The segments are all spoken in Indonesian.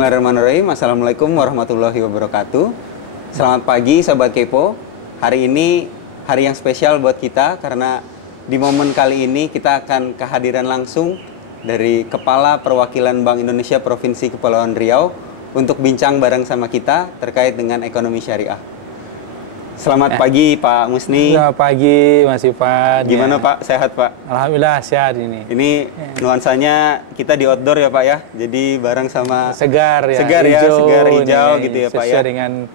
Bismillahirrahmanirrahim. Assalamualaikum warahmatullahi wabarakatuh. Selamat pagi Sobat Kepo. Hari ini hari yang spesial buat kita karena di momen kali ini kita akan kehadiran langsung dari Kepala Perwakilan Bank Indonesia Provinsi Kepulauan Riau untuk bincang bareng sama kita terkait dengan ekonomi syariah. Selamat pagi Pak Musni. Selamat pagi Mas Ivan. Gimana Pak? Sehat Pak? Alhamdulillah sehat ini. Ini nuansanya kita di outdoor ya Pak ya. Jadi bareng sama segar ya. Segar hijau ini, gitu ya Pak ya. Sesuai dengan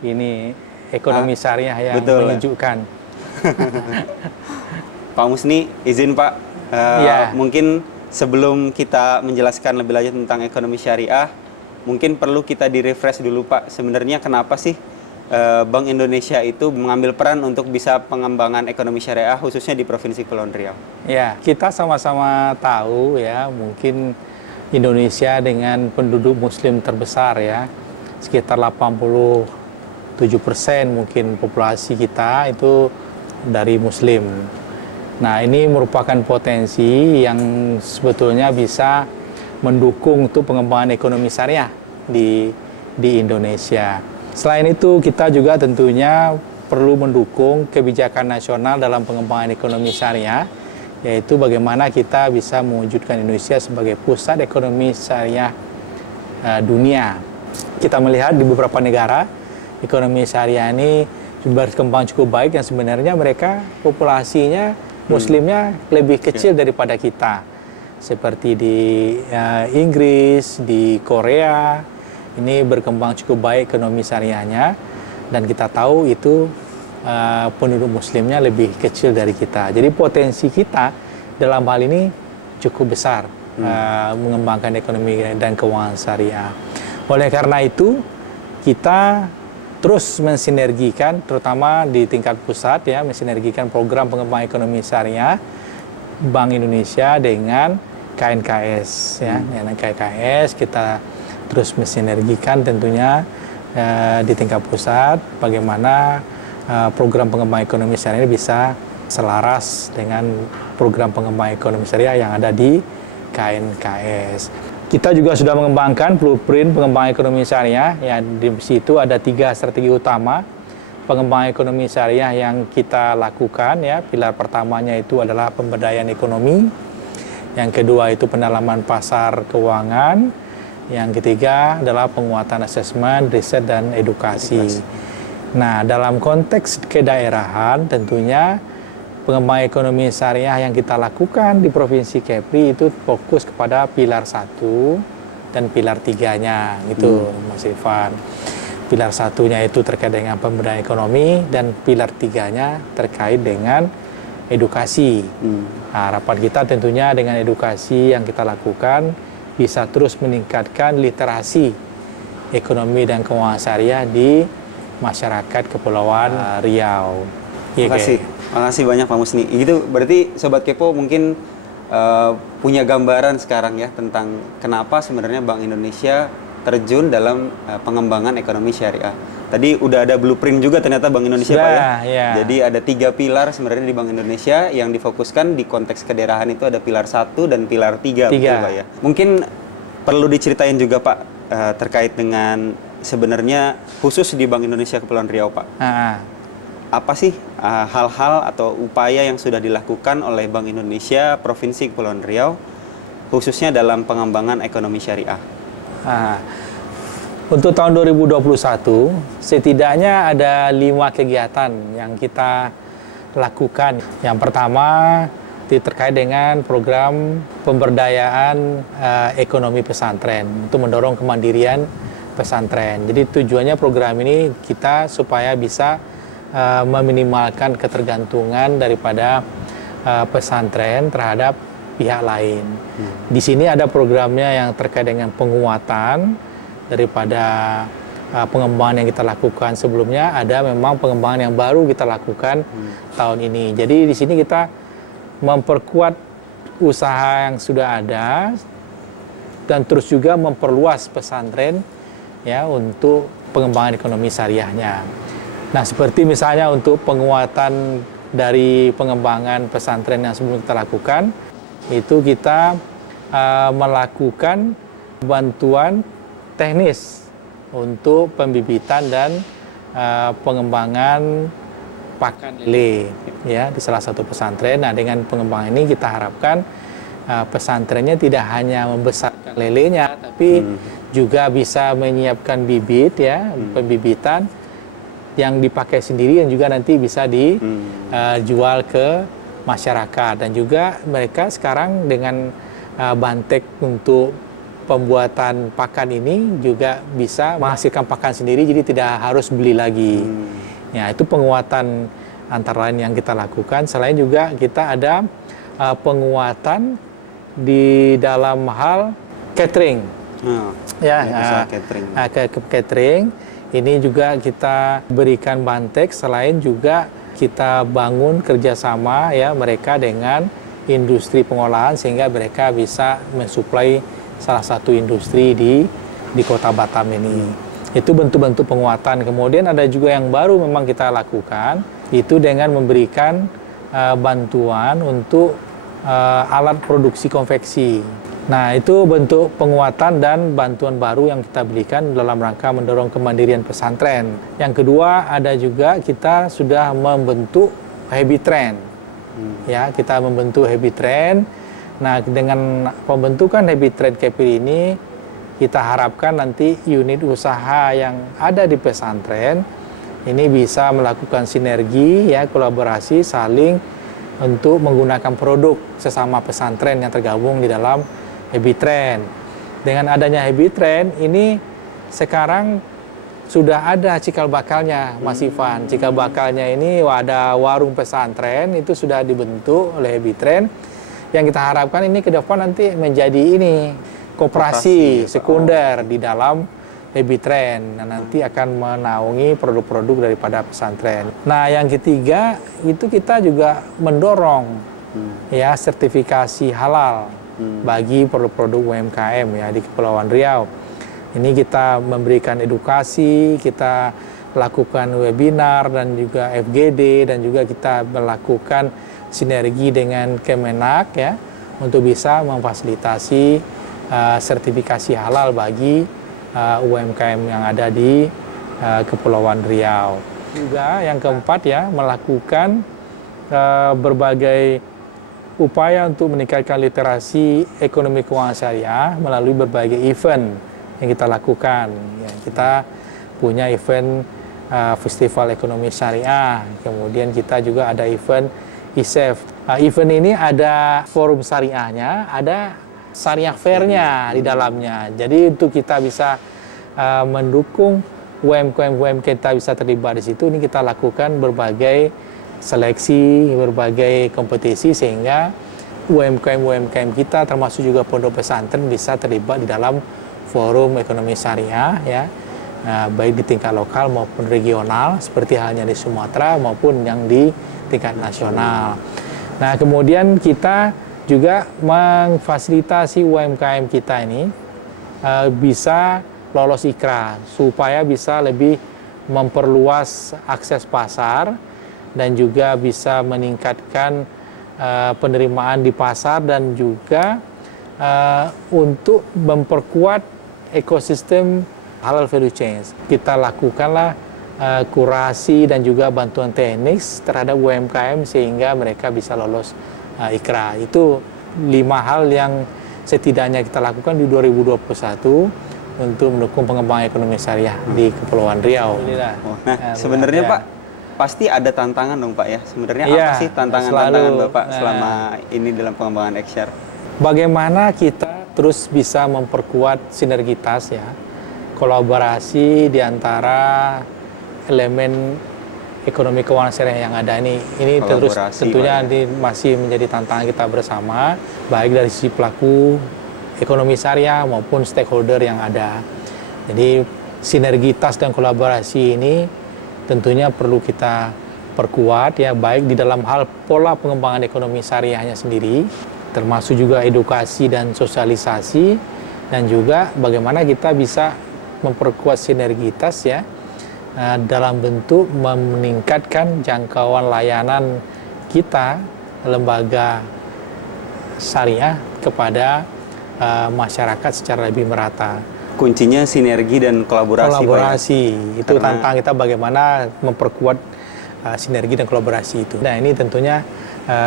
ini ekonomi syariah yang betul, menunjukkan. Pak Musni, izin Pak. Mungkin sebelum kita menjelaskan lebih lanjut tentang ekonomi syariah, mungkin perlu kita di-refresh dulu Pak. Sebenarnya kenapa sih Bank Indonesia itu mengambil peran untuk bisa pengembangan ekonomi syariah khususnya di Provinsi Kepulauan Riau? Ya, kita sama-sama tahu ya, mungkin Indonesia dengan penduduk muslim terbesar ya, sekitar 87% mungkin populasi kita itu dari muslim. Nah, ini merupakan potensi yang sebetulnya bisa mendukung untuk pengembangan ekonomi syariah di Indonesia. Selain itu, kita juga tentunya perlu mendukung kebijakan nasional dalam pengembangan ekonomi syariah, yaitu bagaimana kita bisa mewujudkan Indonesia sebagai pusat ekonomi syariah dunia. Kita melihat di beberapa negara, ekonomi syariah ini berkembang cukup baik, yang sebenarnya mereka populasinya, muslimnya lebih kecil daripada kita. Seperti di Inggris, di Korea, ini berkembang cukup baik ekonomi syariahnya, dan kita tahu itu penduduk muslimnya lebih kecil dari kita. Jadi potensi kita dalam hal ini cukup besar mengembangkan ekonomi dan keuangan syariah. Oleh karena itu, kita terus mensinergikan, terutama di tingkat pusat ya, mensinergikan program pengembangan ekonomi syariah Bank Indonesia dengan KNKS ya. Dengan KNKS kita terus mensinergikan tentunya di tingkat pusat bagaimana program pengembangan ekonomi syariah ini bisa selaras dengan program pengembangan ekonomi syariah yang ada di KNKS. Kita juga sudah mengembangkan blueprint pengembangan ekonomi syariah ya, di situ ada 3 strategi utama pengembangan ekonomi syariah yang kita lakukan ya. Pilar pertamanya itu adalah pemberdayaan ekonomi, yang kedua itu pendalaman pasar keuangan, yang ketiga adalah penguatan asesmen, riset, dan edukasi. Nah, dalam konteks kedaerahan tentunya pengembangan ekonomi syariah yang kita lakukan di Provinsi Kepri itu fokus kepada pilar 1 dan pilar 3-nya gitu, Mas Irfan. Pilar 1-nya itu terkait dengan pemberdayaan ekonomi, dan pilar 3-nya terkait dengan edukasi. Harapan kita tentunya dengan edukasi yang kita lakukan bisa terus meningkatkan literasi ekonomi dan keuangan syariah di masyarakat Kepulauan Riau. Terima kasih banyak Pak Musni. Itu berarti Sobat Kepo mungkin punya gambaran sekarang ya tentang kenapa sebenarnya Bank Indonesia terjun dalam pengembangan ekonomi syariah. Tadi udah ada blueprint juga ternyata Bank Indonesia Pak ya. Jadi ada 3 pilar sebenarnya di Bank Indonesia yang difokuskan di konteks kedaerahan, itu ada pilar 1 dan pilar 3 betul Pak ya. Mungkin perlu diceritain juga Pak terkait dengan sebenarnya khusus di Bank Indonesia Kepulauan Riau Pak. Apa sih hal-hal atau upaya yang sudah dilakukan oleh Bank Indonesia Provinsi Kepulauan Riau khususnya dalam pengembangan ekonomi syariah? Untuk tahun 2021, setidaknya ada 5 kegiatan yang kita lakukan. Yang pertama, terkait dengan program pemberdayaan ekonomi pesantren untuk mendorong kemandirian pesantren. Jadi tujuannya program ini kita supaya bisa meminimalkan ketergantungan daripada pesantren terhadap pihak lain. Di sini ada programnya yang terkait dengan penguatan daripada pengembangan yang kita lakukan sebelumnya. Ada memang pengembangan yang baru kita lakukan tahun ini. Jadi di sini kita memperkuat usaha yang sudah ada dan terus juga memperluas pesantren ya untuk pengembangan ekonomi syariahnya. Nah, seperti misalnya untuk penguatan dari pengembangan pesantren yang sebelum kita lakukan, itu kita melakukan bantuan teknis untuk pembibitan dan pengembangan pakan lele ya di salah satu pesantren. Nah, dengan pengembangan ini kita harapkan pesantrennya tidak hanya membesarkan lelenya, tapi juga bisa menyiapkan bibit ya, pembibitan yang dipakai sendiri dan juga nanti bisa dijual ke masyarakat. Dan juga mereka sekarang dengan Bantek untuk pembuatan pakan ini juga bisa menghasilkan pakan sendiri, jadi tidak harus beli lagi. Ya, itu penguatan antara lain yang kita lakukan. Selain juga kita ada penguatan di dalam hal catering. Catering. Catering ini juga kita berikan Bantek, selain juga kita bangun kerjasama ya mereka dengan industri pengolahan sehingga mereka bisa mensuplai salah satu industri di kota Batam ini. Itu bentuk-bentuk penguatan. Kemudian ada juga yang baru memang kita lakukan, itu dengan memberikan bantuan untuk alat produksi konveksi. Nah, itu bentuk penguatan dan bantuan baru yang kita berikan dalam rangka mendorong kemandirian pesantren. Yang kedua, ada juga kita sudah membentuk habit train. Ya, kita membentuk habit train. Nah, dengan pembentukan habit train KPD ini, kita harapkan nanti unit usaha yang ada di pesantren ini bisa melakukan sinergi ya, kolaborasi saling untuk menggunakan produk sesama pesantren yang tergabung di dalam habit train. Dengan adanya habit train ini sekarang sudah ada cikal bakalnya, Mas Ivan. Cikal bakalnya ini ada warung pesantren itu sudah dibentuk oleh habit train. Yang kita harapkan ini ke depan nanti menjadi ini koperasi sekunder di dalam habit train. Nah, nanti akan menaungi produk-produk daripada pesantren. Nah, yang ketiga itu kita juga mendorong ya sertifikasi halal bagi produk-produk UMKM ya di Kepulauan Riau. Ini kita memberikan edukasi, kita lakukan webinar dan juga FGD, dan juga kita melakukan sinergi dengan Kemenak ya untuk bisa memfasilitasi sertifikasi halal bagi UMKM yang ada di Kepulauan Riau. Juga yang keempat ya, melakukan berbagai upaya untuk meningkatkan literasi ekonomi keuangan syariah melalui berbagai event yang kita lakukan. Ya, kita punya event festival ekonomi syariah, kemudian kita juga ada event ISEF. Event ini ada forum syariahnya, ada syariah fairnya di dalamnya. Jadi untuk kita bisa mendukung UMKM kita bisa terlibat di situ, ini kita lakukan berbagai seleksi, berbagai kompetisi sehingga UMKM kita termasuk juga pondok pesantren bisa terlibat di dalam forum ekonomi syariah ya. Baik di tingkat lokal maupun regional seperti halnya di Sumatera maupun yang di tingkat nasional. Nah, kemudian kita juga memfasilitasi UMKM kita ini bisa lolos IKRA supaya bisa lebih memperluas akses pasar dan juga bisa meningkatkan penerimaan di pasar dan juga untuk memperkuat ekosistem halal value chain. Kita lakukanlah kurasi dan juga bantuan teknis terhadap UMKM sehingga mereka bisa lolos IKRA. Itu 5 hal yang setidaknya kita lakukan di 2021 untuk mendukung pengembangan ekonomi syariah di Kepulauan Riau. Nah, sebenarnya Pak, pasti ada tantangan dong Pak ya. Sebenarnya apa sih tantangan-tantangan Bapak selama ini dalam pengembangan Exshare? Bagaimana kita terus bisa memperkuat sinergitas ya, kolaborasi di antara elemen ekonomi keuangan syariah yang ada ini terus tentunya masih menjadi tantangan kita bersama, baik dari sisi pelaku ekonomi syariah maupun stakeholder yang ada. Jadi sinergitas dan kolaborasi ini tentunya perlu kita perkuat ya, baik di dalam hal pola pengembangan ekonomi syariahnya sendiri, termasuk juga edukasi dan sosialisasi, dan juga bagaimana kita bisa memperkuat sinergitas ya dalam bentuk meningkatkan jangkauan layanan kita lembaga syariah kepada masyarakat secara lebih merata. kuncinya sinergi dan kolaborasi, Pak, ya? Kolaborasi itu Karena- tantangan kita bagaimana memperkuat sinergi dan kolaborasi itu. Nah ini tentunya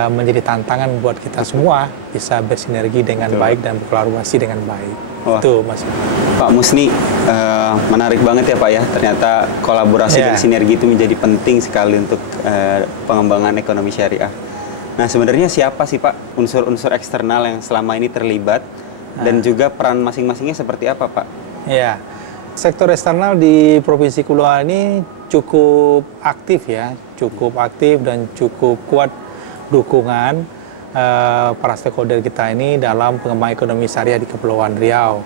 menjadi tantangan buat kita semua bisa bersinergi dengan Betul. baik dan berkolaborasi dengan baik. Wah. Itu Mas. Pak Musni, menarik banget ya Pak ya. Ternyata kolaborasi Ya. dan sinergi itu menjadi penting sekali untuk pengembangan ekonomi syariah. Nah sebenarnya siapa sih Pak unsur-unsur eksternal yang selama ini terlibat dan juga peran masing-masingnya seperti apa Pak? Ya, sektor eksternal di Provinsi Kepulauan ini cukup aktif ya, cukup aktif dan cukup kuat dukungan para stakeholder kita ini dalam pengembangan ekonomi syariah di Kepulauan Riau.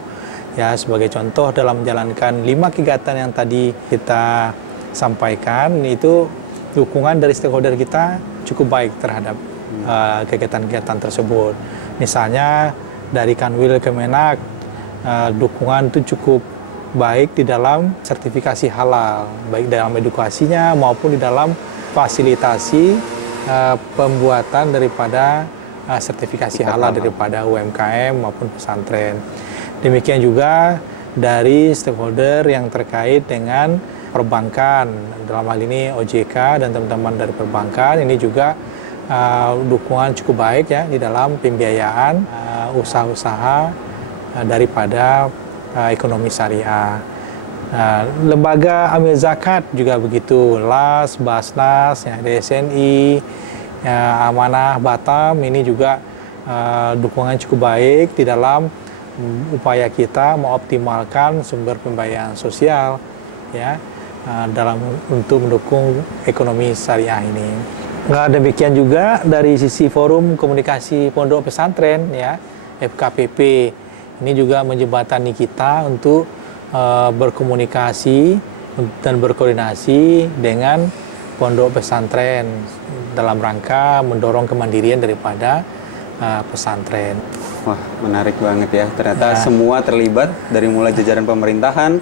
Ya, sebagai contoh dalam menjalankan 5 kegiatan yang tadi kita sampaikan itu dukungan dari stakeholder kita cukup baik terhadap kegiatan-kegiatan tersebut. Misalnya dari Kanwil Kemenak, dukungan itu cukup baik di dalam sertifikasi halal, baik dalam edukasinya maupun di dalam fasilitasi pembuatan daripada sertifikasi halal daripada UMKM maupun pesantren. Demikian juga dari stakeholder yang terkait dengan perbankan, dalam hal ini OJK dan teman-teman dari perbankan ini juga dukungan cukup baik ya di dalam pembiayaan usaha-usaha daripada ekonomi syariah. Lembaga amil zakat juga begitu, LAS, Basnas, ya, DSNI, ya, Amanah Batam ini juga dukungan cukup baik di dalam upaya kita mengoptimalkan sumber pembiayaan sosial ya dalam untuk mendukung ekonomi syariah ini. Nah, demikian juga dari sisi Forum Komunikasi Pondok Pesantren ya FKPP ini juga menjembatani kita untuk berkomunikasi dan berkoordinasi dengan pondok pesantren dalam rangka mendorong kemandirian daripada pesantren. Wah, menarik banget ya. Ternyata semua terlibat dari mulai jajaran pemerintahan,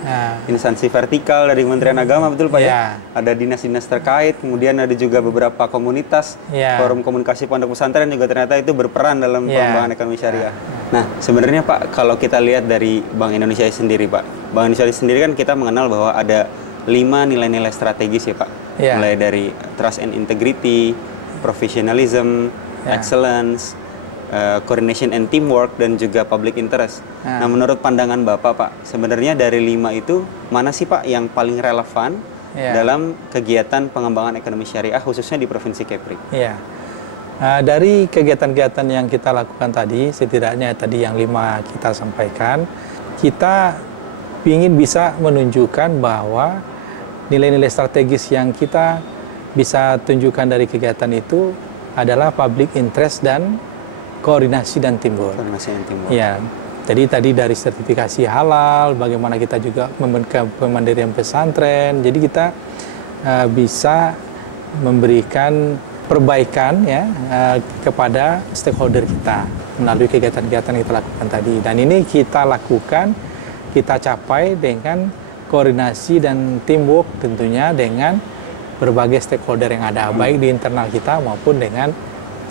instansi vertikal dari Kementerian Agama, betul Pak ya? Ada dinas-dinas terkait, kemudian ada juga beberapa komunitas, forum komunikasi pondok pesantren juga ternyata itu berperan dalam pengembangan ekonomi syariah. Nah, sebenarnya Pak, kalau kita lihat dari Bank Indonesia sendiri Pak, Bank Indonesia sendiri kan kita mengenal bahwa ada 5 nilai-nilai strategis ya Pak. Mulai dari trust and integrity, professionalism, excellence, coordination and teamwork, dan juga public interest. Nah, menurut pandangan Bapak, Pak, sebenarnya dari 5 itu, mana sih Pak yang paling relevan dalam kegiatan pengembangan ekonomi syariah, khususnya di Provinsi Kepri? Dari kegiatan-kegiatan yang kita lakukan tadi, setidaknya tadi yang 5 kita sampaikan, kita ingin bisa menunjukkan bahwa nilai-nilai strategis yang kita bisa tunjukkan dari kegiatan itu adalah public interest dan koordinasi dan teamwork. Ya, jadi tadi dari sertifikasi halal, bagaimana kita juga memberikan pemandirian pesantren. Jadi kita bisa memberikan perbaikan ya kepada stakeholder kita melalui kegiatan-kegiatan yang kita lakukan tadi. Dan ini kita lakukan, kita capai dengan koordinasi dan teamwork tentunya dengan berbagai stakeholder yang ada, baik di internal kita maupun dengan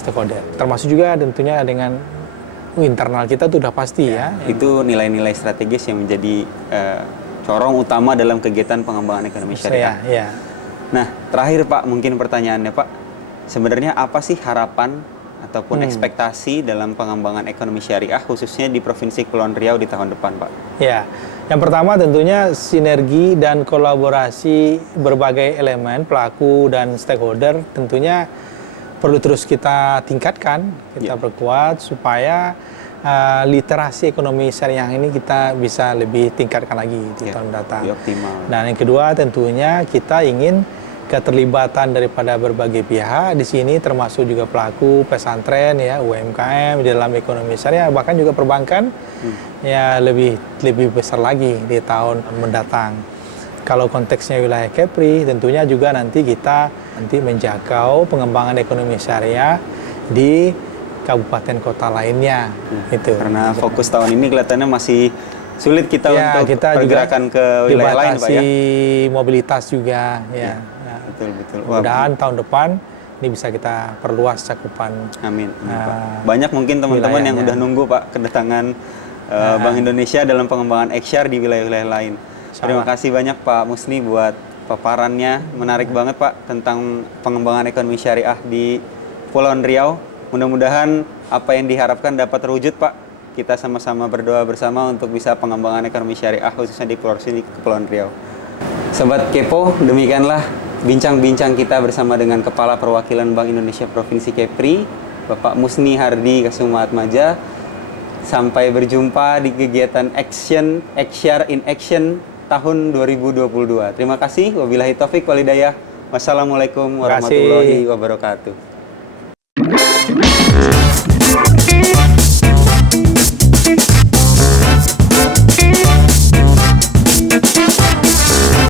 stakeholder. Termasuk juga tentunya dengan internal kita itu sudah pasti ya. Itu nilai-nilai strategis yang menjadi corong utama dalam kegiatan pengembangan ekonomi syariah. Nah, terakhir Pak, mungkin pertanyaannya Pak, sebenarnya apa sih harapan ataupun ekspektasi dalam pengembangan ekonomi syariah khususnya di Provinsi Kepulauan Riau di tahun depan Pak? Ya, yang pertama tentunya sinergi dan kolaborasi berbagai elemen pelaku dan stakeholder tentunya perlu terus kita tingkatkan, kita perkuat supaya literasi ekonomi syariah ini kita bisa lebih tingkatkan lagi di tahun mendatang. Dan yang kedua tentunya kita ingin keterlibatan daripada berbagai pihak di sini termasuk juga pelaku pesantren ya, UMKM di dalam ekonomi syariah, bahkan juga perbankan ya lebih besar lagi di tahun mendatang. Kalau konteksnya wilayah Kepri tentunya juga nanti kita menjangkau pengembangan ekonomi syariah di kabupaten kota lainnya itu. Karena fokus tahun ini kelihatannya masih sulit kita untuk pergerakan ke wilayah lain Pak ya. Mobilitas juga ya. Betul. Mudah-mudahan tahun depan ini bisa kita perluas cakupan. Amin Pak. Banyak mungkin teman-teman yang udah nunggu Pak kedatangan Bank Indonesia dalam pengembangan XR di wilayah-wilayah lain. Terima kasih banyak Pak Musni buat paparannya. Menarik banget Pak tentang pengembangan ekonomi syariah di Kepulauan Riau. Mudah-mudahan apa yang diharapkan dapat terwujud Pak. Kita sama-sama berdoa bersama untuk bisa pengembangan ekonomi syariah khususnya di Kepulauan Riau. Sobat Kepo, demikianlah bincang-bincang kita bersama dengan Kepala Perwakilan Bank Indonesia Provinsi Kepri, Bapak Musni Hardi Kasumaatmadja. Sampai berjumpa di kegiatan XR in Action tahun 2022. Terima kasih. Wabillahi taufik walhidayah. Wassalamualaikum warahmatullahi wabarakatuh.